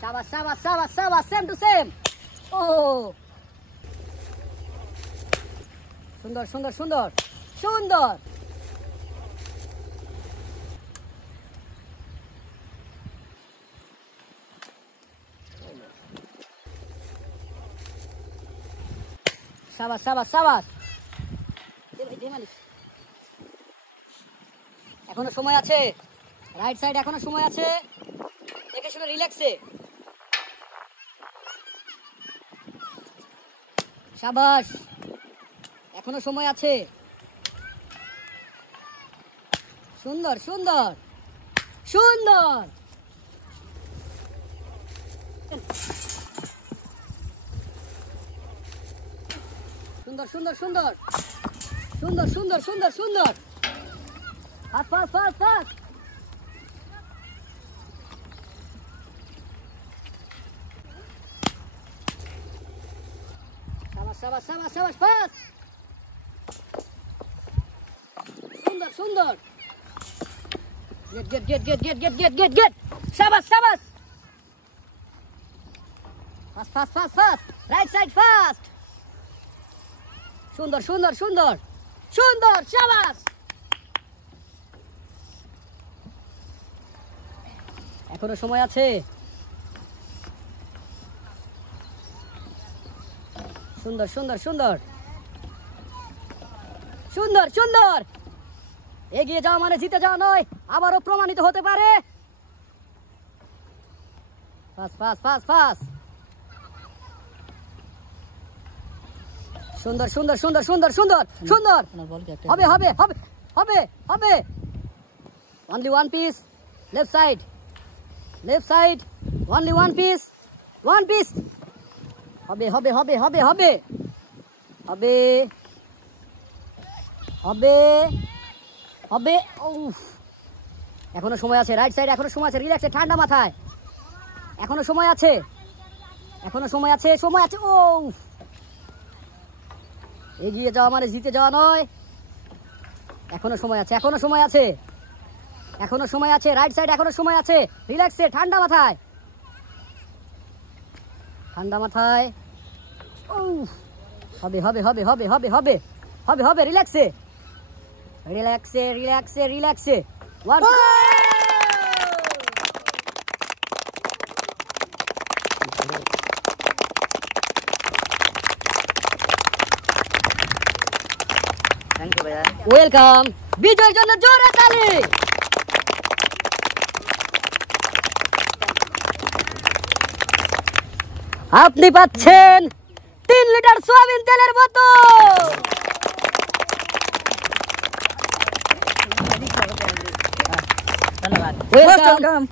শাবাশ শাবাশ শাবাশ শাবাশ, সেম টু সেম। ও সুন্দর সুন্দর সুন্দর সুন্দর। শাবাশ শাবাশ শাবাশ। এখনো সময় আছে, রাইট সাইড এখনো সময় আছে, দেখে শুনে রিল্যাক্সে। শাবাশ, এখনো সময় আছে। সুন্দর সুন্দর সুন্দর। সুন্দর সুন্দর সুন্দর সুন্দর সুন্দর সুন্দর সুন্দর। Fast fast fast fast. শাবাশ শাবাশ শাবাশ শাবাশ, ফাস্ট। সুন্দর সুন্দর। Get get get get get get get get get. শাবাশ শাবাশ। Fast fast fast fast, right side fast. সুন্দর সুন্দর সুন্দর সুন্দর, শাবাশ। এখনো সময় আছে। সুন্দর সুন্দর সুন্দর সুন্দর সুন্দর। এগিয়ে যাওয়া মানে জিতে যাওয়া নয়, আবারও প্রমাণিত হতে পারে। Fast fast fast fast. সুন্দর সুন্দর সুন্দর সুন্দর সুন্দর সুন্দর। হবে হবে হবে হবে হবে। Only one piece, left side left side, only one piece one piece. হবে হবে হবে হবে হবে হবে হবে হবে। উফ, এখনো সময় আছে, রাইট সাইড এখনো সময় আছে, রিল্যাক্সে ঠান্ডা মাথায়। এখনো সময় আছে, এখনো সময় আছে, সময় আছে। ও এগিয়ে যাওয়া মানে জিতে যাওয়া নয়, এখনো সময় আছে, এখনো সময় আছে, এখনো সময় আছে, রাইট সাইড এখনো সময় আছে, রিল্যাক্সে ঠান্ডা মাথায় ঠান্ডা মাথায়। ও হবে হবে হবে হবে হবে হবে হবে হবে, রিল্যাক্সে রিল্যাক্সে রিল্যাক্সে রিল্যাক্সে। ওয়ান থ্যাংক ইউ ভাইয়া। ওয়েলকাম। বিজয়ের জন্য জোরে তালি। আপনি পাচ্ছেন 3 লিটার সয়াবিন তেলের বোতল। ধন্যবাদ। ওয়েলকাম।